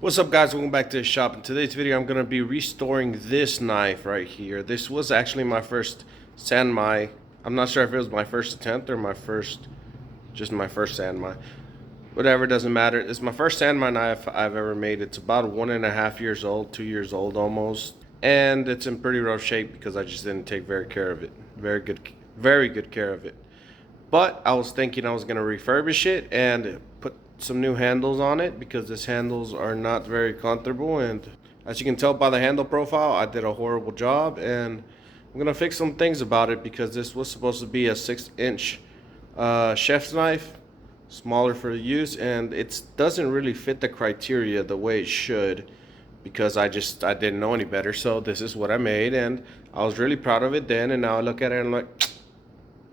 What's up, guys? Welcome back to the shop. In today's video I'm going to be restoring this knife right here. This was actually my first Sanmai. I'm not sure if it was my first attempt or just my first Sanmai. Whatever, doesn't matter. It's my first Sanmai knife I've ever made. It's about 1.5 years old, 2 years old almost, and it's in pretty rough shape because I just didn't take very care of it. Very good care of it. But I was thinking I was going to refurbish it and put some new handles on it because these handles are not very comfortable, and as you can tell by the handle profile, I did a horrible job, and I'm going to fix some things about it because this was supposed to be a 6-inch chef's knife, smaller for use, and it doesn't really fit the criteria the way it should because I didn't know any better. So this is what I made, and I was really proud of it then, and now I look at it and I'm like,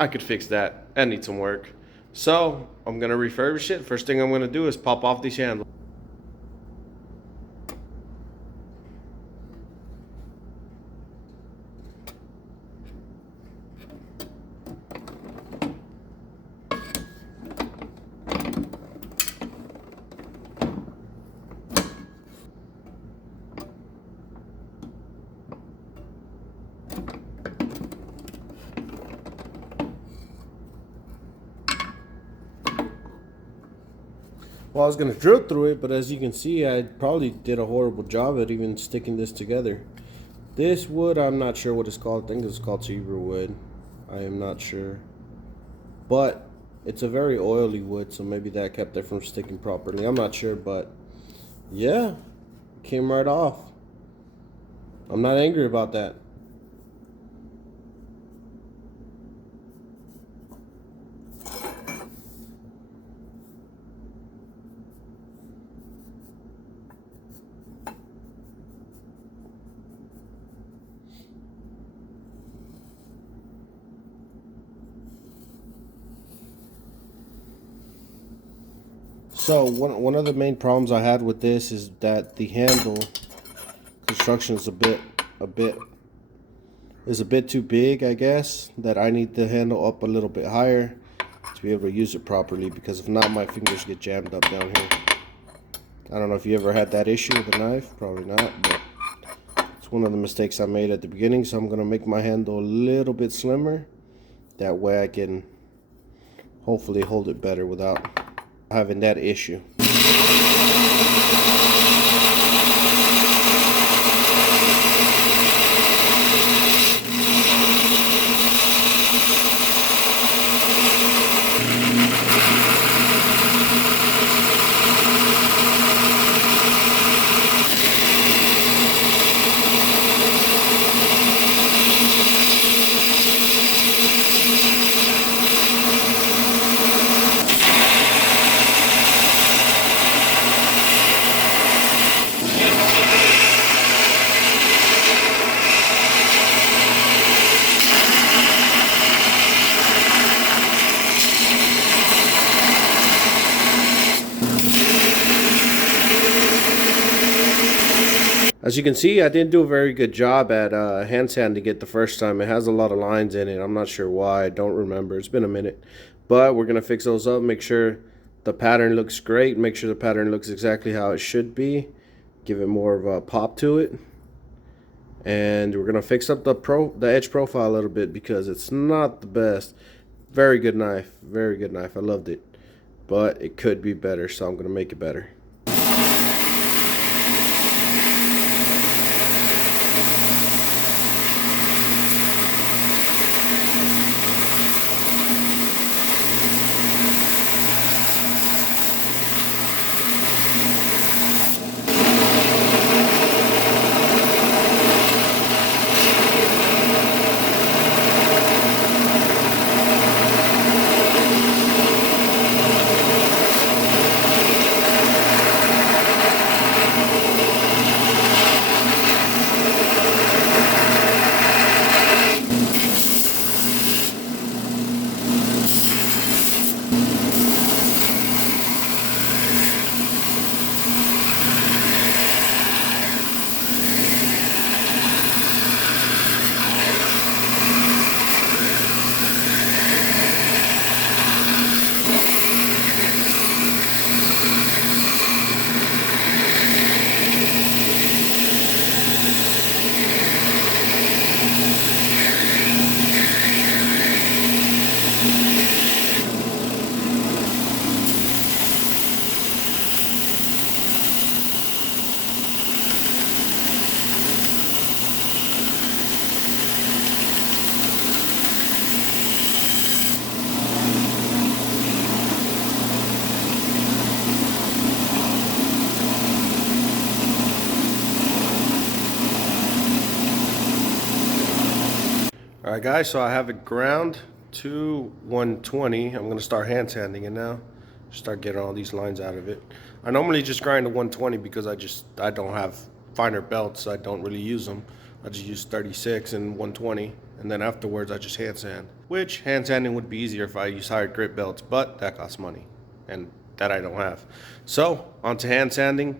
I could fix that. That needs some work. So I'm gonna refurbish it. First thing I'm gonna do is pop off these handles. Well, I was going to drill through it, but as you can see, I probably did a horrible job at even sticking this together. This wood, I'm not sure what it's called. I think it's called zebra wood. I am not sure. But it's a very oily wood, so maybe that kept it from sticking properly. I'm not sure, but yeah, it came right off. I'm not angry about that. So one of the main problems I had with this is that the handle construction is a bit too big, I guess. That I need the handle up a little bit higher to be able to use it properly, because if not, my fingers get jammed up down here. I don't know if you ever had that issue with a knife, probably not, but it's one of the mistakes I made at the beginning. So I'm gonna make my handle a little bit slimmer. That way I can hopefully hold it better without having that issue. As you can see, I didn't do a very good job at hand sanding it the first time. It has a lot of lines in it. I'm not sure why. I don't remember. It's been a minute. But we're going to fix those up, make sure the pattern looks great, make sure the pattern looks exactly how it should be, give it more of a pop to it. And we're going to fix up the edge profile a little bit because it's not the best. Very good knife. Very good knife. I loved it. But it could be better, so I'm going to make it better. All right, guys, so I have it ground to 120. I'm gonna start hand sanding it now. Start getting all these lines out of it. I normally just grind to 120 because I don't have finer belts. So I don't really use them. I just use 36 and 120, and then afterwards I just hand sand. Which hand sanding would be easier if I use higher grit belts, but that costs money, and that I don't have. So on to hand sanding.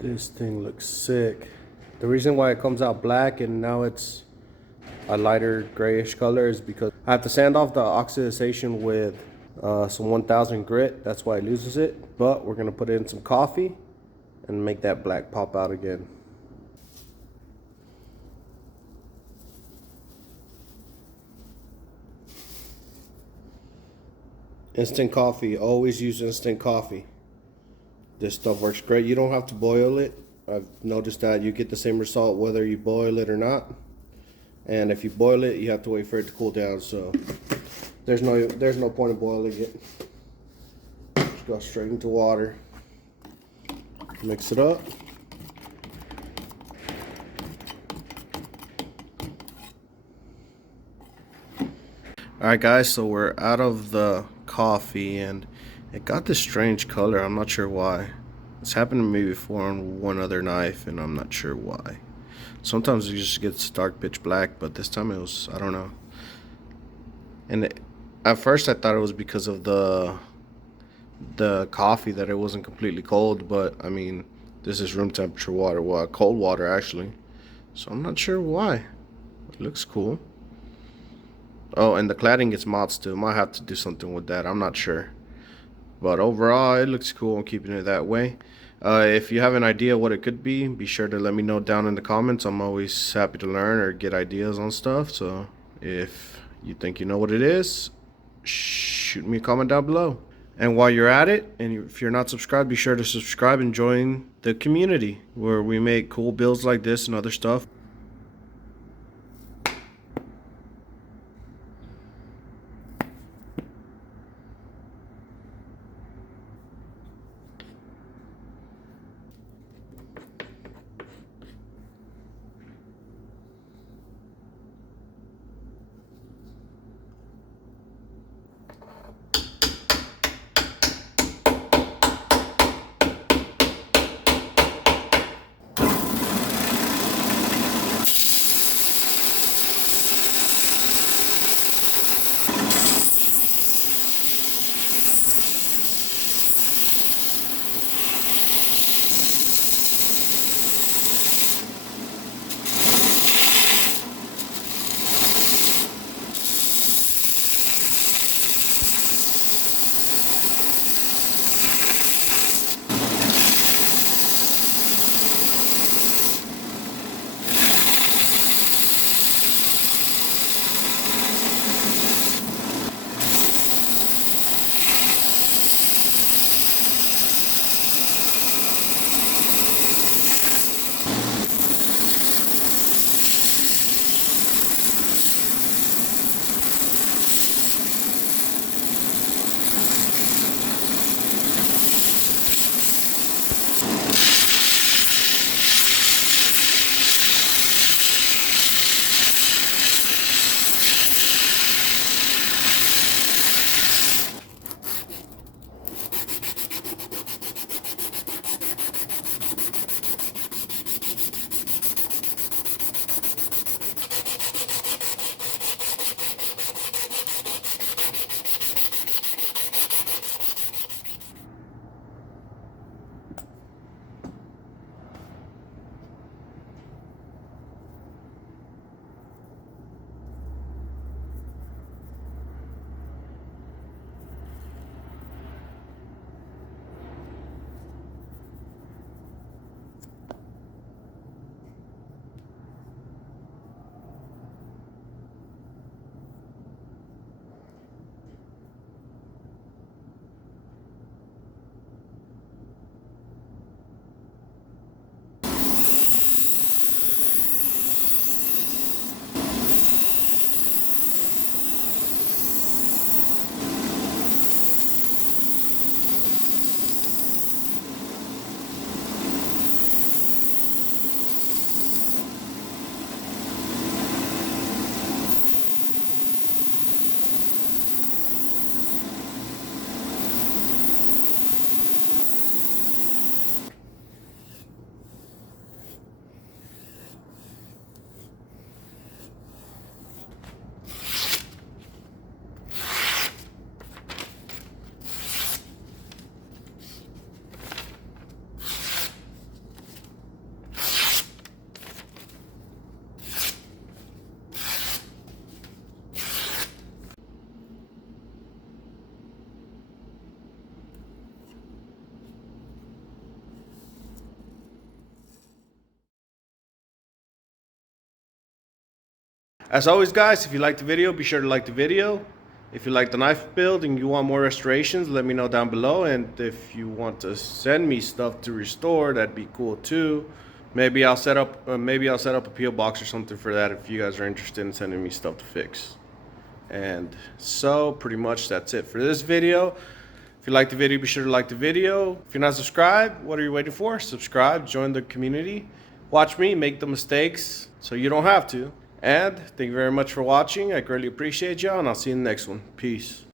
This thing looks sick. The reason why it comes out black and now it's a lighter grayish color is because I have to sand off the oxidization with some 1000 grit. That's why it loses it. But we're gonna put in some coffee and make that black pop out again. Instant coffee, always use instant coffee. This stuff works great. You don't have to boil it. I've noticed that you get the same result whether you boil it or not. And if you boil it, you have to wait for it to cool down. So there's no point in boiling it. Just go straight into water. Mix it up. Alright guys, so we're out of the coffee and it got this strange color. I'm not sure why. It's happened to me before on one other knife and I'm not sure why. Sometimes it just gets dark pitch black, but this time it was, I don't know. And at first I thought it was because of the coffee, that it wasn't completely cold, but I mean, this is room temperature water, well, cold water actually. So I'm not sure why. It looks cool. Oh, and the cladding gets moths too. Might have to do something with that. I'm not sure. But overall, it looks cool. I'm keeping it that way. If you have an idea what it could be sure to let me know down in the comments. I'm always happy to learn or get ideas on stuff. So if you think you know what it is, shoot me a comment down below. And while you're at it, and if you're not subscribed, be sure to subscribe and join the community where we make cool builds like this and other stuff. As always, guys, if you like the video, be sure to like the video. If you like the knife build and you want more restorations, let me know down below. And if you want to send me stuff to restore, that'd be cool too. Maybe I'll set up a PO box or something for that if you guys are interested in sending me stuff to fix. And so pretty much that's it for this video. If you like the video, be sure to like the video. If you're not subscribed, what are you waiting for? Subscribe, join the community. Watch me make the mistakes so you don't have to. And thank you very much for watching. I greatly appreciate y'all, and I'll see you in the next one. Peace.